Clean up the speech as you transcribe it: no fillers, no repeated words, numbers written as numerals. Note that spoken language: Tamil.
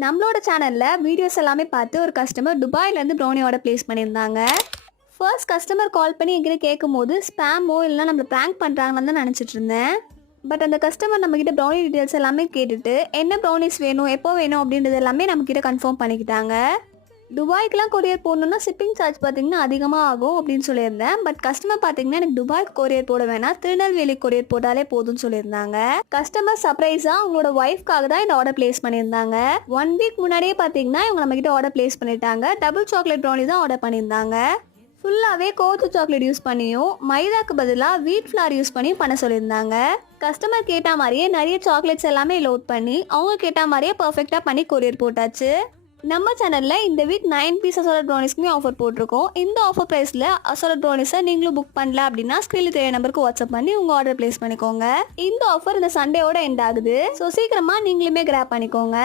நம்மளோட சேனல்ல வீடியோஸ் எல்லாமே பார்த்து ஒரு கஸ்டமர் துபாயிலேருந்து ப்ரௌனி ஆர்டர் ப்ளேஸ் பண்ணியிருந்தாங்க. ஃபர்ஸ்ட் கஸ்டமர் கால் பண்ணி என்கிட்ட கேட்கும்போது ஸ்பேமோ இல்லைனா நம்மளை ப்ராங்க் பண்ணுறாங்கன்னு தான் நினச்சிட்டு இருந்தேன். பட் அந்த கஸ்டமர் நம்மக்கிட்ட ப்ரௌனி டீட்டெயில்ஸ் எல்லாமே கேட்டுட்டு என்ன ப்ரௌனிஸ் வேணும், எப்போ வேணும் அப்படின்றது எல்லாமே நம்மக்கிட்ட கன்ஃபார்ம் பண்ணிக்கிட்டாங்க. துபாய்க்குலாம் கொரியர் போடணுன்னா ஷிப்பிங் சார்ஜ் பார்த்தீங்கன்னா அதிகமாக ஆகும் அப்படின்னு சொல்லியிருந்தேன். பட் கஸ்டமர் பார்த்தீங்கன்னா எனக்கு துபாய்க்கு கொரியர் போட வேணாம், திருநெல்வேலி கொரியர் போட்டாலே போதும்னு சொல்லியிருந்தாங்க. கஸ்டமர் சர்ப்ரைஸாக அவங்களோட ஒய்ஃப்காக தான் இந்த ஆர்டர் பிளேஸ் பண்ணியிருந்தாங்க. 1 வீக் முன்னாடியே பார்த்தீங்கன்னா இவங்க நம்மக்கிட்ட ஆர்டர் பிளேஸ் பண்ணிட்டாங்க. டபுள் சாக்லேட் ப்ரௌனி தான் ஆர்டர் பண்ணியிருந்தாங்க. ஃபுல்லாகவே கோத்து சாக்லேட் யூஸ் பண்ணியும் மைதாக்கு பதிலாக வீட் ஃப்ளார் யூஸ் பண்ணி பண்ண சொல்லியிருந்தாங்க. கஸ்டமர் கேட்ட மாதிரியே நிறைய சாக்லேட்ஸ் எல்லாமே லோட் பண்ணி அவங்க கேட்ட மாதிரியே பர்ஃபெக்டாக பண்ணி கொரியர் போட்டாச்சு. நம்ம சேனலில் இந்த வீக் 9 பீஸ் அசாலட் ப்ரௌனிஸ்க்குமே ஆஃபர் போட்டிருக்கோம். இந்த ஆஃபர் ப்ரைஸில் அசாலட் ப்ரௌனிஸை நீங்களும் புக் பண்ணல அப்படின்னா ஸ்க்ரீனில் தெரிய நம்பருக்கு வாட்ஸ்அப் பண்ணி உங்கள் ஆர்டர் ப்ளேஸ் பண்ணிக்கோங்க. இந்த ஆஃபர் இந்த சண்டேவோட எண்ட் ஆகுது. ஸோ சீக்கிரமாக நீங்களுமே கிராப் பண்ணிக்கோங்க.